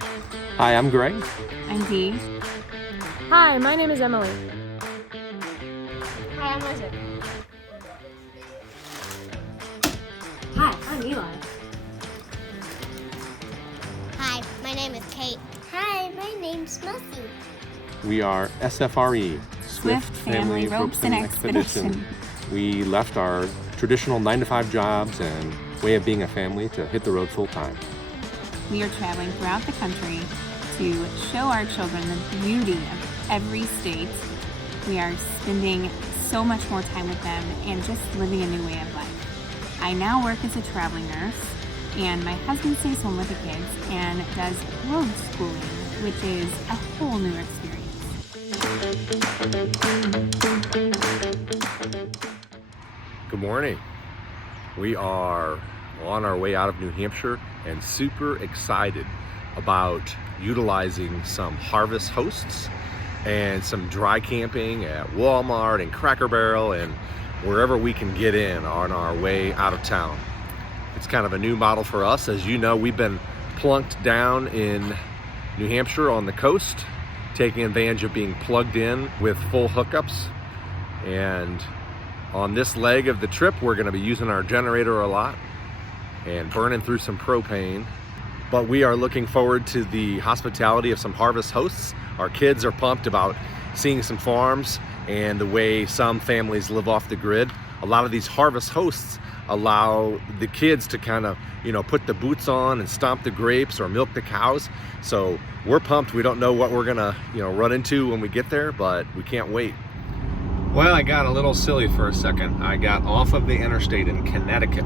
Hi, I'm Greg. I'm Dee. Hi, my name is Emily. Hi, I'm Isaac. Hi, I'm Eli. Hi, my name is Kate. Hi, my name's Mussy. We are SFRE, Swift Family Robeson Expedition. We left our traditional 9-to-5 jobs and way of being a family to hit the road full time. We are traveling throughout the country to show our children the beauty of every state. We are spending so much more time with them and just living a new way of life. I now work as a traveling nurse, and my husband stays home with the kids and does road schooling, which is a whole new experience. Good morning. We are on our way out of New Hampshire and super excited about utilizing some harvest hosts and some dry camping at Walmart and Cracker Barrel and wherever we can get in on our way out of town. It's kind of a new model for us. As you know, we've been plunked down in New Hampshire on the coast, taking advantage of being plugged in with full hookups. And on this leg of the trip, we're going to be using our generator a lot and burning through some propane. But we are looking forward to the hospitality of some harvest hosts. Our kids are pumped about seeing some farms and the way some families live off the grid. A lot of these harvest hosts allow the kids to kind of, put the boots on and stomp the grapes or milk the cows. So we're pumped. We don't know what we're gonna, run into when we get there, but we can't wait. Well, I got a little silly for a second. I got off of the interstate in Connecticut,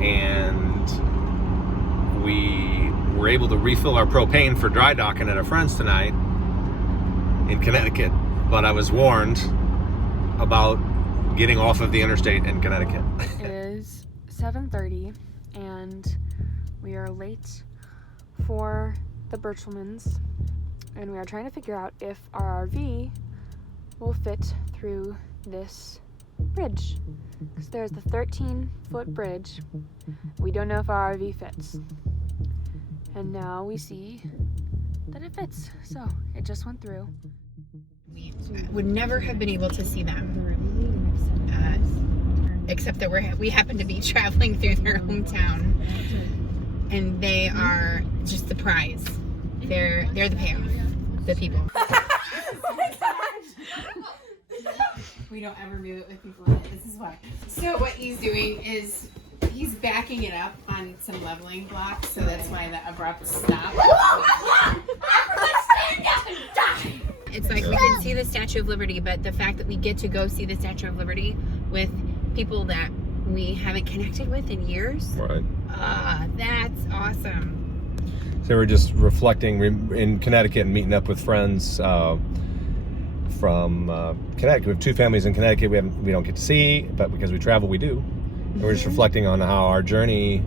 and we were able to refill our propane for dry docking at a friend's tonight in Connecticut, but I was warned about getting off of the interstate in Connecticut. It is 7:30 and we are late for the Birchelmans, and we are trying to figure out if our RV will fit through this bridge, because there's the 13-foot bridge. We don't know if our RV fits, and now we see that it fits, so it just went through. We would never have been able to see them, except that we happen to be traveling through their hometown, and they are just the prize. They're the payoff, the people. We don't ever do it with people in it. This is why. So what he's doing is he's backing it up on some leveling blocks, so that's why the abrupt stop. It's like we can see the Statue of Liberty, but the fact that we get to go see the Statue of Liberty with people that we haven't connected with in years, Right. That's awesome. So we're just reflecting in Connecticut and meeting up with friends from Connecticut. We have two families in Connecticut we don't get to see, but because we travel, we do. And we're just reflecting on how our journey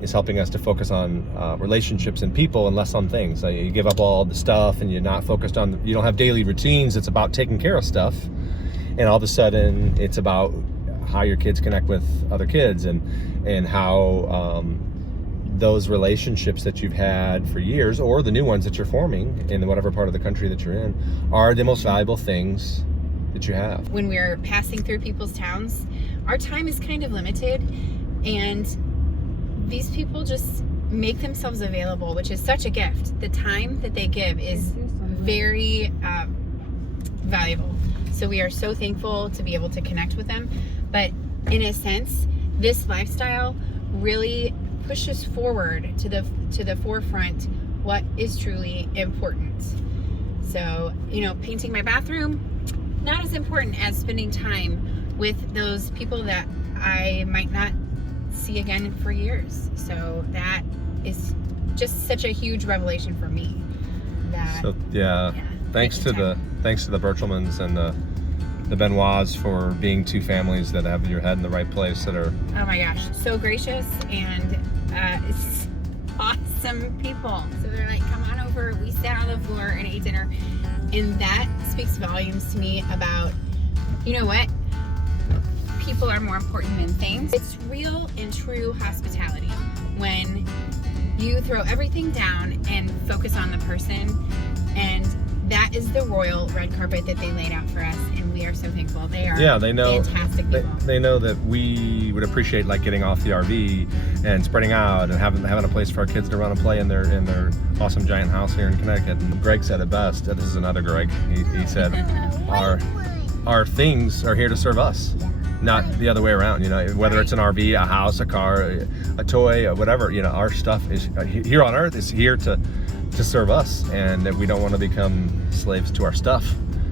is helping us to focus on relationships and people and less on things. So you give up all the stuff and you're not focused on, you don't have daily routines. It's about taking care of stuff. And all of a sudden it's about how your kids connect with other kids and how those relationships that you've had for years, or the new ones that you're forming in whatever part of the country that you're in, are the most valuable things that you have. When we're passing through people's towns, our time is kind of limited, and these people just make themselves available, which is such a gift. The time that they give is very valuable. So we are so thankful to be able to connect with them. But in a sense, this lifestyle really pushes forward to the forefront what is truly important. So, painting my bathroom, not as important as spending time with those people that I might not see again for years. So that is just such a huge revelation for me. Thanks to the Birchelmans and the Benoits for being two families that have your head in the right place, that are, oh my gosh, so gracious, and it's awesome people. So they're like, come on over. We sat on the floor and ate dinner, and that speaks volumes to me about, what, people are more important than things. It's real and true hospitality when You throw everything down and focus on the person, and that is the royal red carpet that they laid out for us, and we are so thankful. They are they know, fantastic people. They know that we would appreciate like getting off the RV and spreading out and having a place for our kids to run and play in their awesome giant house here in Connecticut. And Greg said it best. This is another Greg. He said our things are here to serve us, not the other way around. You know, whether it's an RV, a house, a car, a toy, or whatever. You know, our stuff is here on Earth is here to serve us, and that we don't want to become slaves to our stuff.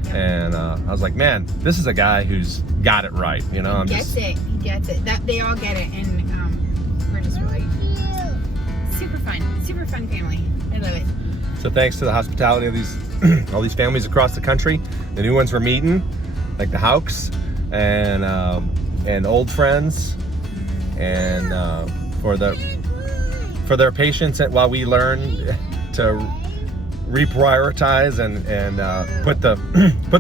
And I was like, man, this is a guy who's got it right. You know, He gets it. That they all get it, and we're just really super fun family. I love it. So thanks to the hospitality of these all these families across the country, the new ones we're meeting, like the Hauks and old friends, and for their patience while we learn to reprioritize and put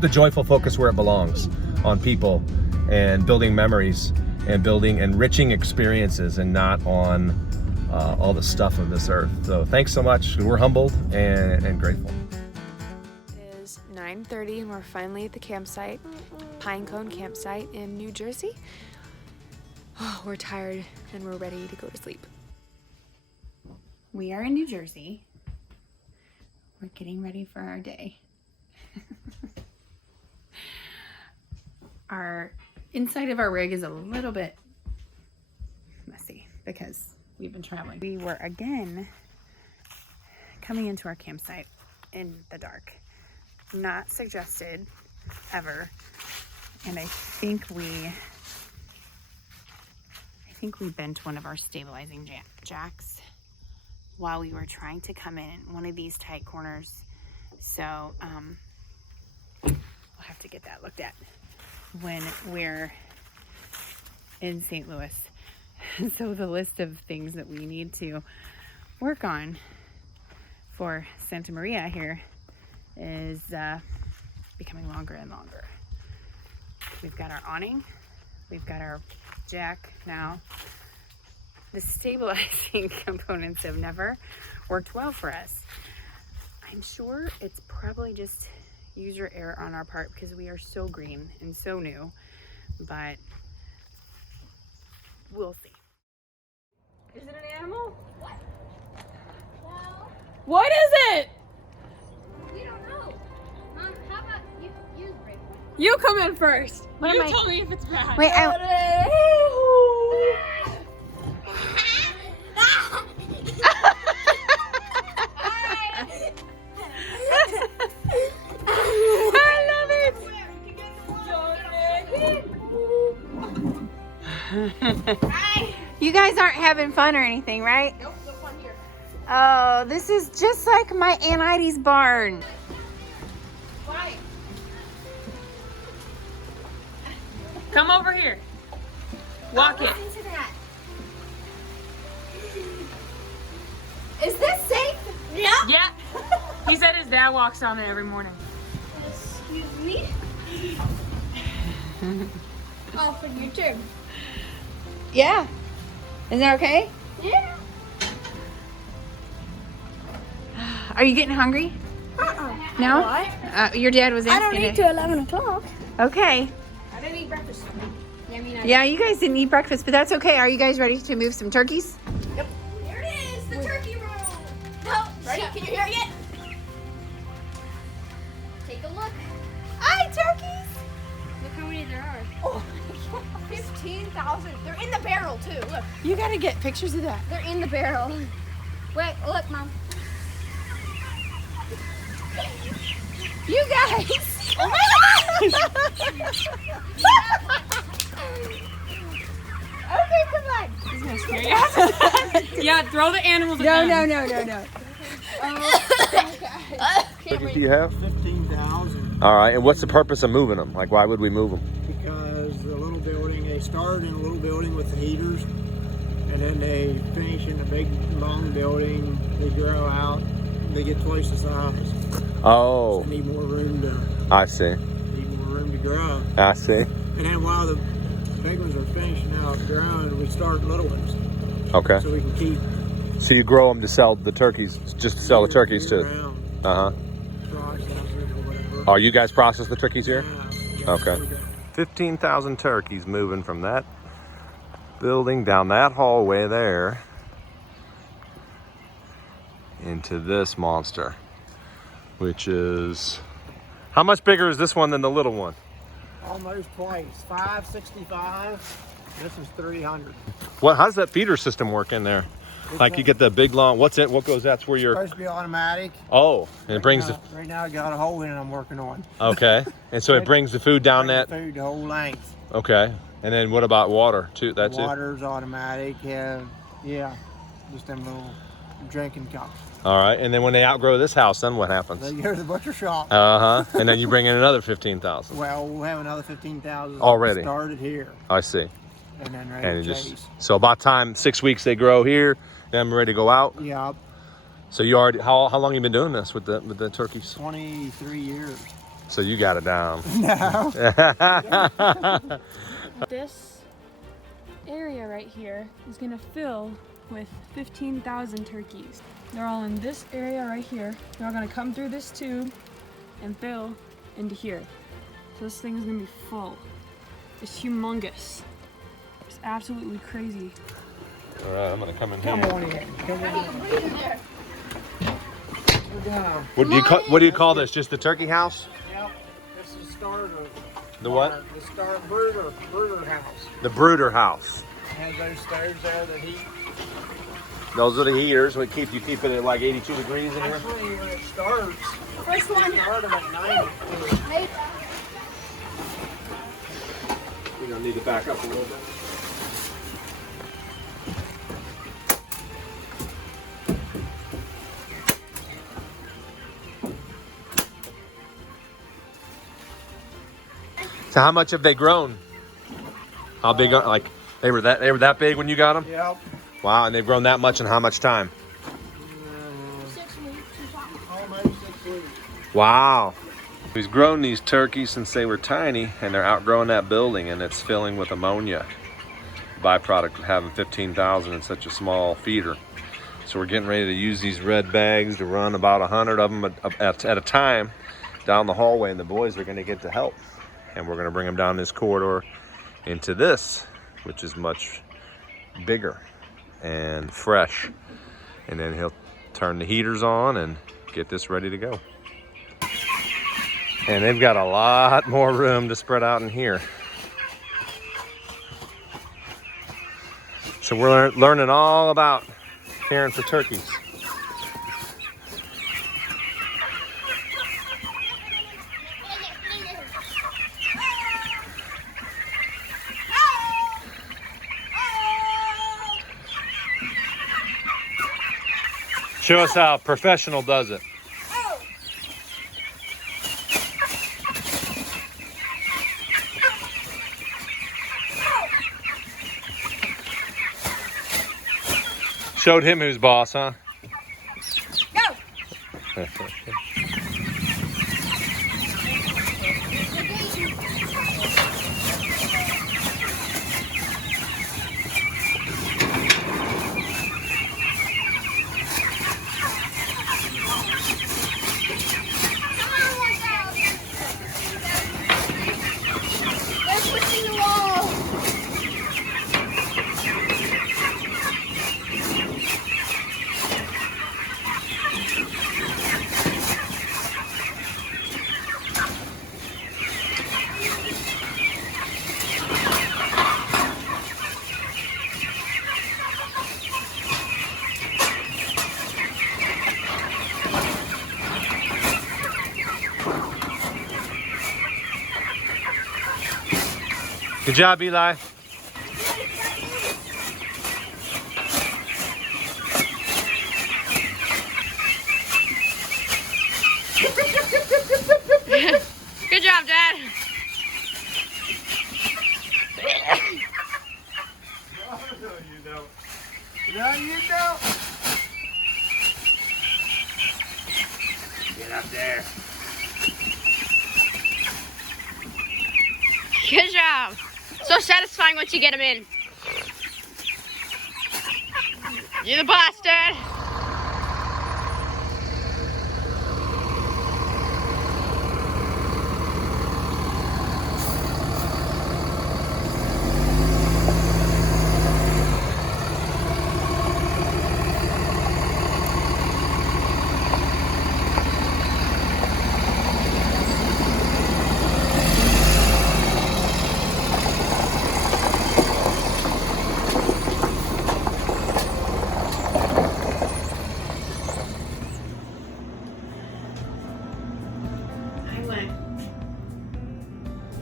the joyful focus where it belongs, on people and building memories and building enriching experiences, and not on all the stuff of this earth. So thanks so much. We're humbled and grateful. It is 9:30 and we're finally at the campsite, Pinecone Campsite in New Jersey. Oh, we're tired and we're ready to go to sleep. We are in New Jersey. We're getting ready for our day. Our inside of our rig is a little bit messy because we've been traveling. We were again coming into our campsite in the dark. Not suggested ever. And I think we bent one of our stabilizing jacks while we were trying to come in one of these tight corners. So we'll have to get that looked at when we're in St. Louis. So the list of things that we need to work on for Santa Maria here is becoming longer and longer. We've got our awning, we've got our jack now. The stabilizing components have never worked well for us. I'm sure it's probably just user error on our part because we are so green and so new, but we'll see. Is it an animal? What? No, What is it? we don't know. Mom, how about you break one? You come in first. What you am I- tell me if it's bad. Wait, you guys aren't having fun or anything, right? Nope, no fun here. Oh, this is just like my Aunt Heidi's barn. Why? Come over here. Walk it. Listen to that. Is this safe? No. Yeah. He said his dad walks on it every morning. Excuse me. Oh, for your turn. Yeah. Is that okay? Yeah. Are you getting hungry? No? Your dad was I asking don't eat it. till 11 o'clock. Okay. I didn't eat breakfast. Yeah, you guys didn't eat breakfast, but that's okay. Are you guys ready to move some turkeys? Here it is, the turkey roll. Oh, ready? Can you hear it? Take a look. Hi, turkeys! Look how many there are. Oh, 15,000. They're in the barrel too. Look, You gotta get pictures of that. they're in the barrel. Wait, look, Mom. You guys! Oh my Okay, come on. He's gonna scare you. Yeah, throw the animals at them. No. Turkeys do you have? 15,000 All right, and what's the purpose of moving them? Like, why would we move them? because the little building, they start in a little building with the heaters and then they finish in a big long building. They grow out, they get twice the size. Oh, They need more room to grow. I see. And then while the big ones are finishing out growing, we start little ones Okay. so we can keep So you grow them to sell the turkeys, just to sell the turkeys too? Year-round Uh-huh. processors or whatever. Oh, you guys process the turkeys here? Yeah, Okay. we do. 15,000 turkeys moving from that building down that hallway there into this monster, which is, how much bigger is this one than the little one? Almost twice. 565. This is 300. How's that feeder system work in there? Like you get the big long, what's it? What goes, that's where you're, Supposed to be automatic. oh, and it brings the, Right now I got a hole in it I'm working on. okay. And so it brings the food down Bring that, the food the whole length. okay. And then what about water too? That's it? Water's automatic. Yeah, just them little drinking cups. All right. And then when they outgrow this house, then what happens? They go to the butcher shop. Uh-huh. And then you bring in another 15,000. Well, we'll have another 15,000 Already? started here, I see. and then And ready it to just, chase. so about time, 6 weeks they grow here, then I'm ready to go out. Yeah, So you already, how long you been doing this with the turkeys? 23 years. So you got it down. No. This area right here is gonna fill with 15,000 turkeys. They're all in this area right here. They're all gonna come through this tube and fill into here. So this thing is gonna be full. It's humongous. It's absolutely crazy. All right, I'm gonna come in here. Come on in. Come on in. We're down. What do you call this? Just the turkey house? Yep. This is starter. The what? The brooder house. The brooder house. It has those stoves there that heat. Those are the heaters. You keep it at like 82 degrees in here. Actually, when it starts, First one. we start them at 90. Maybe. We're gonna need to back up a little bit. So how much have they grown? How big? Like they were that big when you got them? Yep. Wow, and they've grown that much in how much time? 6 weeks or something. Almost 6 weeks. Wow. He's grown these turkeys since they were tiny, and they're outgrowing that building, and it's filling with ammonia. Byproduct of having 15,000 in such a small feeder. So we're getting ready to use these red bags to run about 100 of them at a time down the hallway, and the boys are going to get to help. And we're going to bring them down this corridor into this, which is much bigger and fresh. And then he'll turn the heaters on and get this ready to go. And they've got a lot more room to spread out in here. So we're learning all about caring for turkeys. Show us how a professional does it. Showed him who's boss, huh? Go. They're pushing the wall. Good job, Eli. Good job, Dad. No, you don't. Get up there. Good job. So satisfying once you get them in. You're the bastard!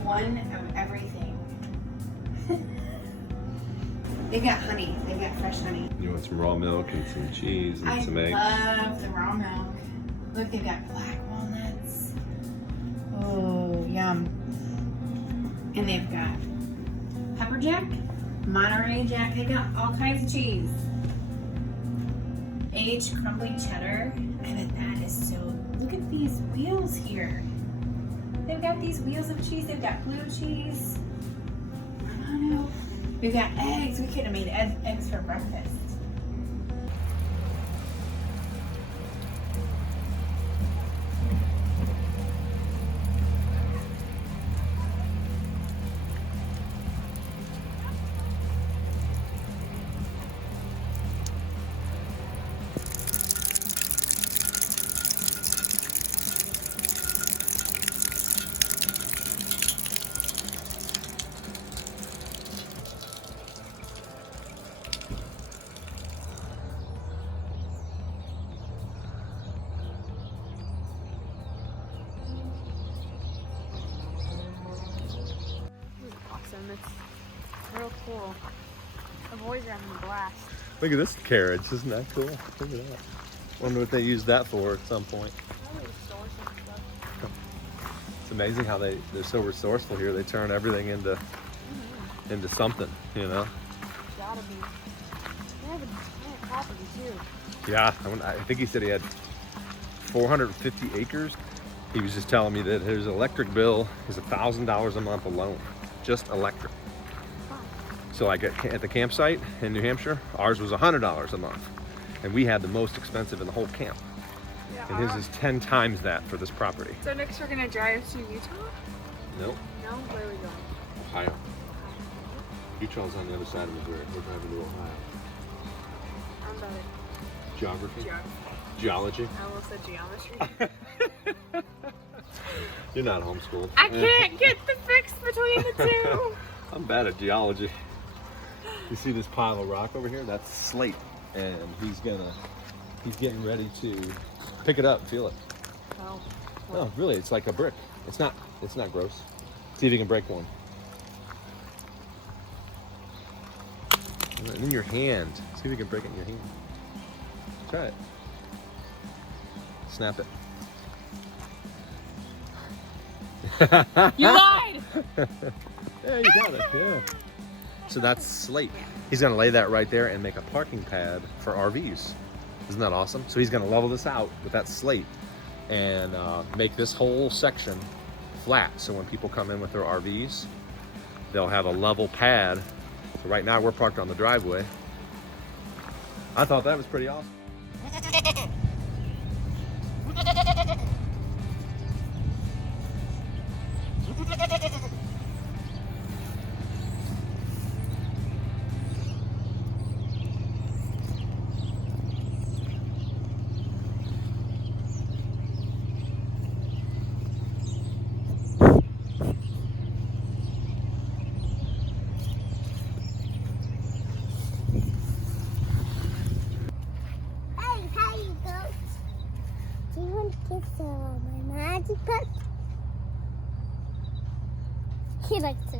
One of everything. They've got honey. They've got fresh honey. You want some raw milk and some cheese and some eggs? I love the raw milk. Look, they've got black walnuts. Oh, yum. And they've got pepper jack, Monterey Jack. They've got all kinds of cheese. Aged crumbly cheddar. I bet that is so. Look at these wheels here. They've got these wheels of cheese. They've got blue cheese. Romano. We've got eggs. We could have made eggs for breakfast. Awesome. It's real cool. The boys are having a blast. Look at this carriage. Isn't that cool? Look at that. Wonder what they use that for at some point. Probably store some stuff. It's amazing how they're so resourceful here. They turn everything into something, you know? Gotta be. They have a property too. Yeah, I think he said he had 450 acres. He was just telling me that his electric bill is $1,000 a month alone, just electric. So like at the campsite in New Hampshire, ours was $100 a month. And we had the most expensive in the whole camp. Yeah. And his is 10 times that for this property. So next we're gonna drive to Utah? Nope, No? Where are we going? Ohio. Utah's on the other side of Missouri. We're driving to Ohio. I'm about it. Geography? Geology? I almost said geometry. You're not homeschooled. I can't get the fix between the two. I'm bad at geology. You see this pile of rock over here? That's slate. And he's getting ready to pick it up and feel it. Oh. No, really, it's like a brick. It's not gross. See if you can break one. And in your hand. See if you can break it in your hand. Try it. Snap it. You lied! Yeah, you got it. Yeah. So that's slate. He's gonna lay that right there and make a parking pad for RVs. Isn't that awesome? So he's gonna level this out with that slate and make this whole section flat. So when people come in with their RVs, they'll have a level pad. So right now we're parked on the driveway. I thought that was pretty awesome. My magic pet. He likes it.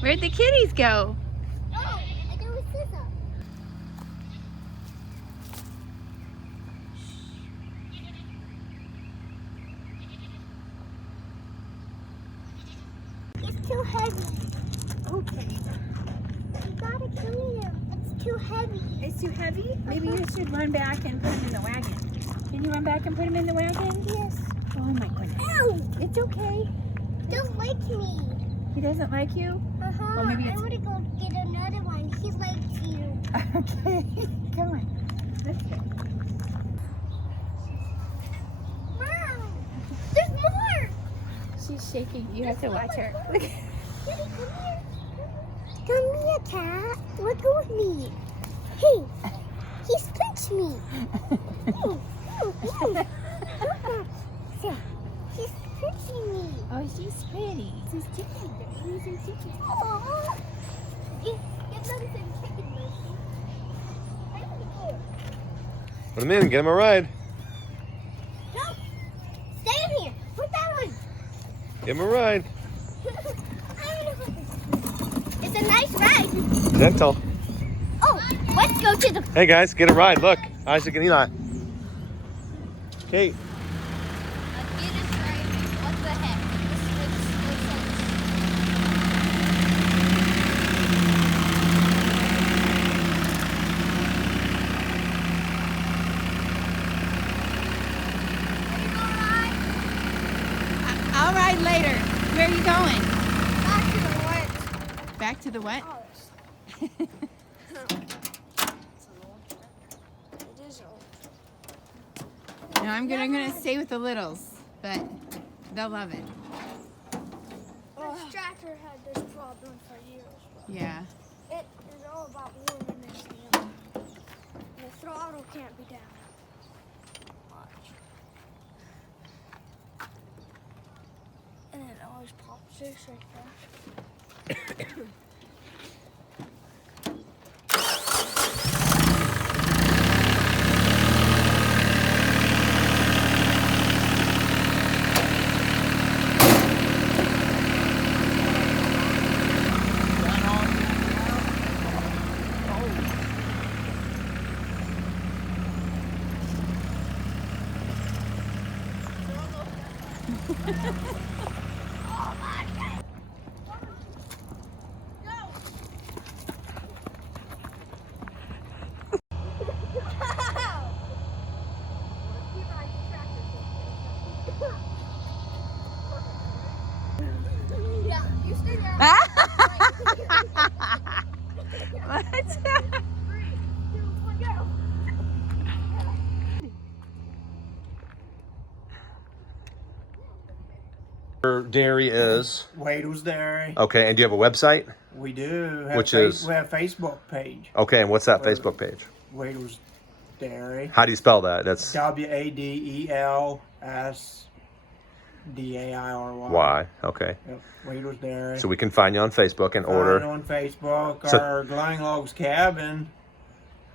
Where'd the kitties go? Oh, I do a scissor. It's too heavy. Okay. You gotta clean him. It's too heavy. It's too heavy? Maybe you should run back and put him in the wagon. Can you run back and put him in the wagon? Yes. Oh my goodness. Ow! It's okay. don't like me. He doesn't like you? Uh-huh. Well, maybe I it's- want to go get another one. He likes you. Okay, come on. Let's go. Mom, there's more. She's shaking. You have to watch her. Look. Kitty, come here. Come here, cat. Look with me. Hey, he's pinched me. He's pinching me. Oh, she's pretty. He's chicken. He's a chicken. Aww. Give them some chicken, Lucy. Right here. Put him in, get him a ride. No. Stay in here. Put that one. Give him a ride. It's a nice ride. Gentle. Oh, let's go to the. Hey guys, get a ride. Look, Isaac and Eli. Kate. What the heck? I'll ride later. Where are you going? Back to the what? Back to the what? Oh, it is old. No, I'm gonna stay with the littles, but they'll love it. This tractor had this problem for years. Yeah. It is all about warming this thing up. The throttle can't be down. Watch. And it always pops this like that. Yeah, you stay there. What? 3, 2, 1, go. Your dairy is Wade's Dairy. okay, and do you have a website? We do. Have Which is? we have a Facebook page. Okay, and what's that Or- Facebook page? Wade's Dairy. How do you spell that? That's WADELSDAIRY. why. Okay, Yep. Wade's Dairy. so we can find you on Facebook and Find order. on Facebook. So- Our Glowing Logs Cabin.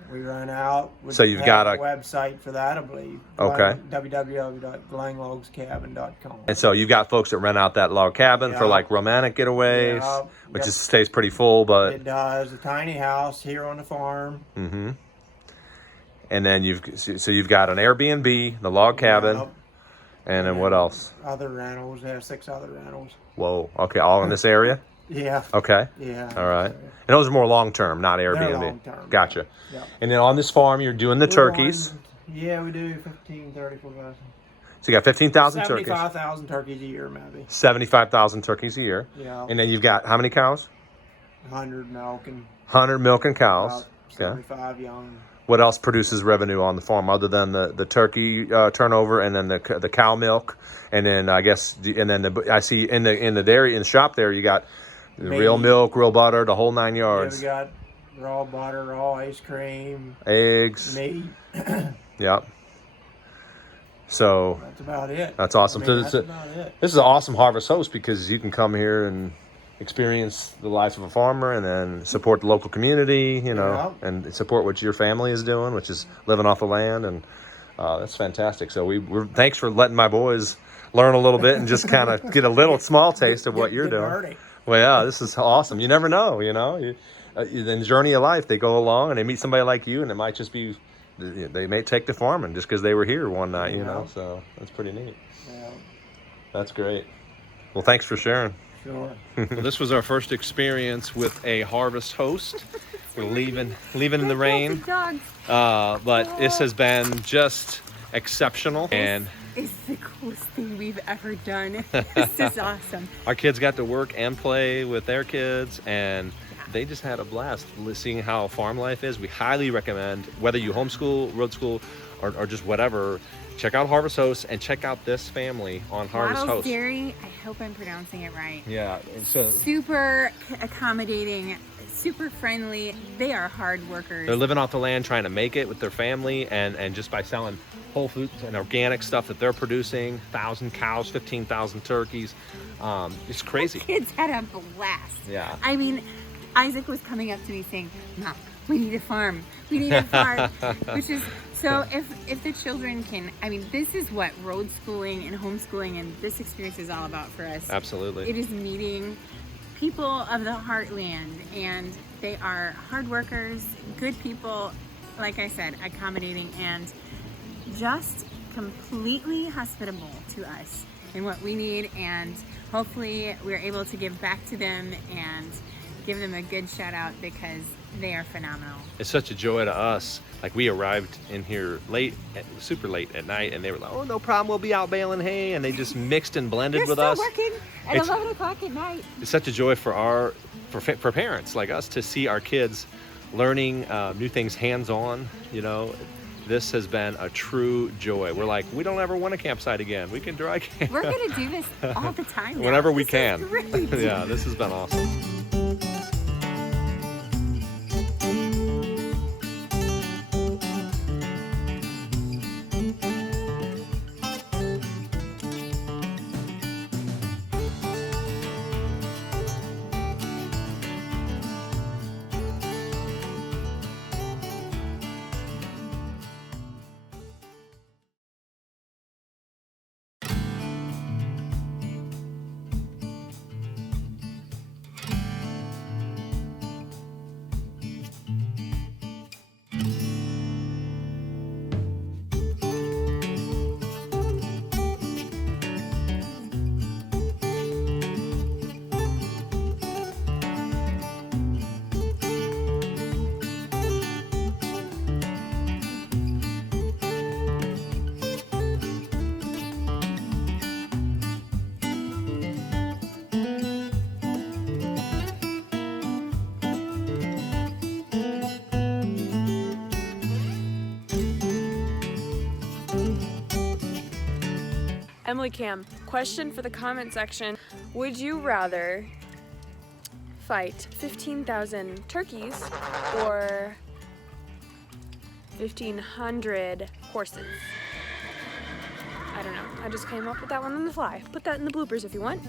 We run out. We So you've have got a a- website for that, I believe. Okay. www.glowinglogscabin.com. And so you've got folks that rent out that log cabin for Yeah. like romantic getaways, Yeah, which yep. is stays pretty full, but It does. A tiny house here on the farm. mm-hmm. And then you've got an Airbnb, the log cabin, Yep. and then what else? Other rentals. They have 6 other rentals. Whoa. Okay, all in this area. Yeah. Okay. Yeah. All right. And those are more long term, not Airbnb. long-term. Gotcha. Yeah. And then on this farm, you're doing the turkeys. Yeah, we do 15, 34,000. So you got 15,000 turkeys. 75,000 turkeys a year, maybe. 75,000 turkeys a year. Yeah. And then you've got how many cows? 100 milk and 100 milking cows. about Okay. 75 young. What else produces revenue on the farm other than the turkey turnover and then the cow milk, and then I guess I see in the dairy in the shop there you got real Meat. milk, real butter, the whole 9 Yeah, yards. we got raw butter, raw ice cream, Eggs. meat. Yep. So That's about it. that's awesome. I So mean, it's that's a- about it. this is an awesome harvest host because you can come here and experience the life of a farmer and then support the local community, and support what your family is doing, which is living off the land, and that's fantastic. So we're thanks for letting my boys learn a little bit and just kind of get a little small taste of what Get- you're get doing. dirty. Well, yeah, this is awesome. You never know, in the journey of life, they go along and they meet somebody like you, and it might just be they may take to farming just because they were here one night, So that's pretty neat. Yeah, That's great. Well, thanks for sharing. sure. Well, this was our first experience with a harvest host. We're leaving in the rain, Dogs. but this has been just exceptional. And is the coolest thing we've ever done. This is awesome. Our kids got to work and play with their kids, and they just had a blast seeing how farm life is. We highly recommend, whether you homeschool, road school, or just whatever, check out Harvest Hosts and check out this family on Harvest Waddles Hosts. Dairy, I hope I'm pronouncing it right. Yeah, so Super accommodating, super friendly. They are hard workers. they're living off the land, trying to make it with their family, and just by selling whole foods and organic stuff that they're producing, 1,000 cows, 15,000 turkeys. It's crazy. Kids had a blast. Yeah. I mean, Isaac was coming up to me saying, Mom, we need a farm. We need a farm. Which is, so if the children can, I mean, this is what road schooling and homeschooling and this experience is all about for us. Absolutely. It is meeting people of the heartland, and they are hard workers, good people, like I said, accommodating, and just completely hospitable to us and what we need, and hopefully we're able to give back to them and give them a good shout out because they are phenomenal. It's such a joy to us. Like, we arrived in here super late at night, and they were like, "Oh, no problem, we'll be out baling hay," and they just mixed and blended They're with still us. working at It's- 11 o'clock at night. It's such a joy for parents like us to see our kids learning new things hands-on. You know, this has been a true joy. We're like, we don't ever want a campsite again. We can dry camp We're gonna do this all the time now. whenever we This can. is great. Yeah, this has been awesome. Emily Cam, question for the comment section. Would you rather fight 15,000 turkeys or 1,500 horses? I don't know. I just came up with that one on the fly. Put that in the bloopers if you want.